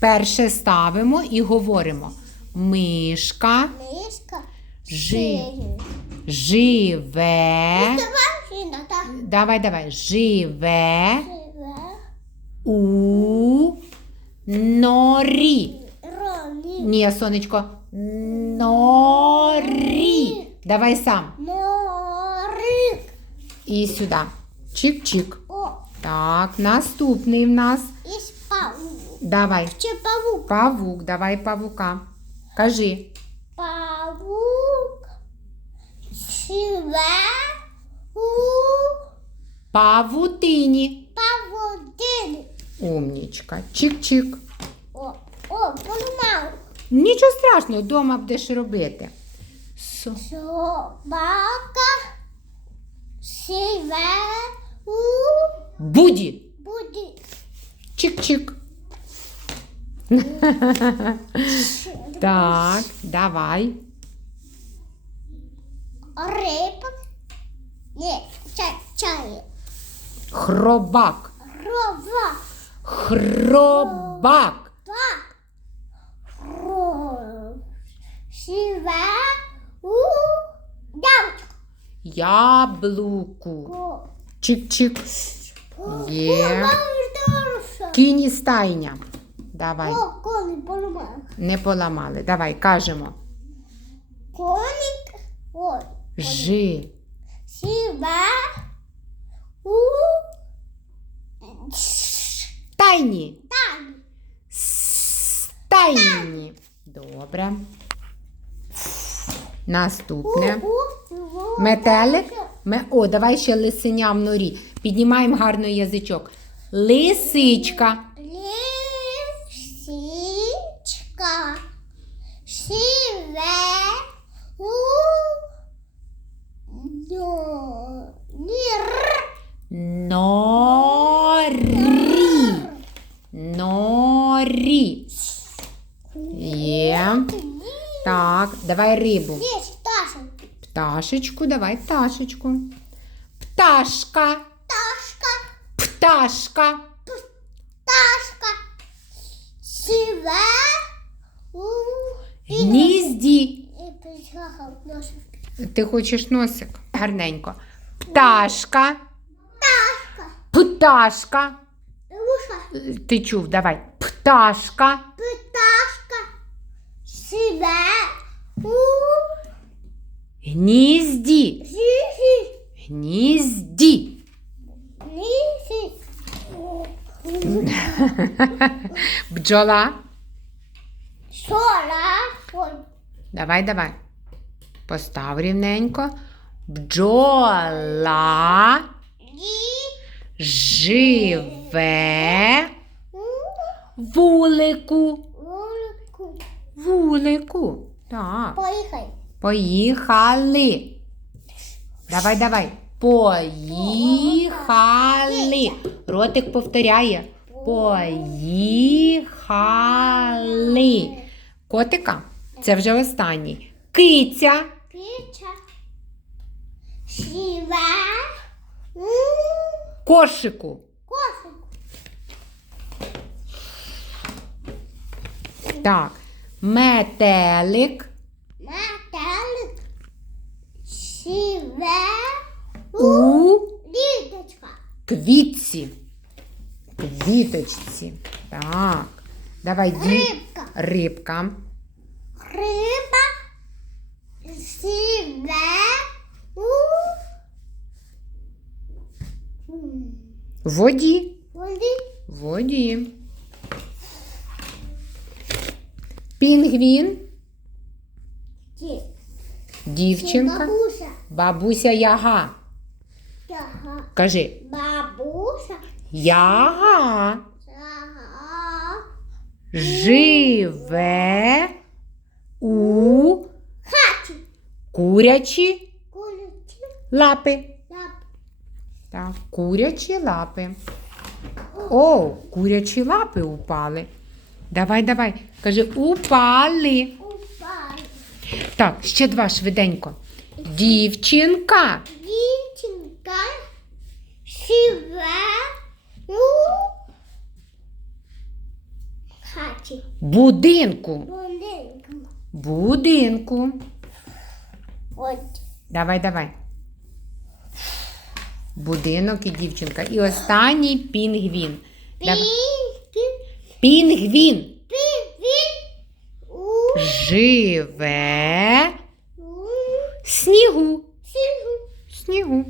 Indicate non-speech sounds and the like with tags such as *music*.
Перше ставимо і говоримо. Мишка Мишка. Жи. живе. Давай, Давай. Живе Живе. у норі. Роні. Ні, сонечко. Норі. Давай сам. Норик. І сюди. Чик-чик. Так, наступний в нас. і. Давай. Чи павук? Павук, давай павука. Кажи. Павук. Живе у Павутині. павутині. Умнічка. Чик-чик. О, о, поламав. Нічого страшного, вдома будеш робити. Со- Собака живе у Буді. буді. Чик-чик. *laughs* Так, давай. Рибка. Ні, чай, чай. Хробак. Рова. Хробак. Так. Ро. У ямочку. Яблуку. Чик-чик. Є. О, здорово. Кіні стайня. Давай. О, коник поламав. Не поламали. Давай, кажемо. Коник. Ой. Жи. Живе у Тайні. там. Стайні. Добре. Наступне. Метелик. Ме... О, давай ще лисеня в норі. Піднімаємо гарно язичок. Лисичка. Лисичка живе у нір. Норі. Норі. Є. Так, давай рибу. Є пташа. Пташечку, давай пташечку. Пташка. Пташка. Пташка. Пташка живе у Гнізді. Ти хочеш носик? Гарненько. Пташка. Пташка. Пташка. Ти чув, давай. Пташка. Пташка живе у Гнізді. зізі. Гнізді. Бджола. Сола. Ой. Давай, давай. Постав рівненько. Бджола живе вулику. вулику. Так. Поїхай. Поїхали. Давай, давай. Поїхали. Ротик повторяє. Поїхали. Котика. Це вже останній. Киця. Піча. Живе Кошику. кошику. Так. Метелик. Метелик. Живе у У літочка. квітці. Квіточці. Так. Давай ді. Рибка. Рибка. Риба живе у В воді. воді. Воді. Пінгвін. Дівчинка. Бабуся. Бабуся Яга. Ага. Кажи. Бабуся. Яга Ага. живе у Хаті. курячі Куличі. лапи. Лап. Так, курячі лапи. О, курячі лапи упали. Давай, давай. Кажи, упали. Упали. Так, ще два швиденько. Дівчинка. Дівчинка живе у хаті. Будинку. Будинку. Будинку. От. Давай, давай. Будинок і дівчинка. І останній пінгвін. Пінки. Пінгвін живе в снігу. Снігу.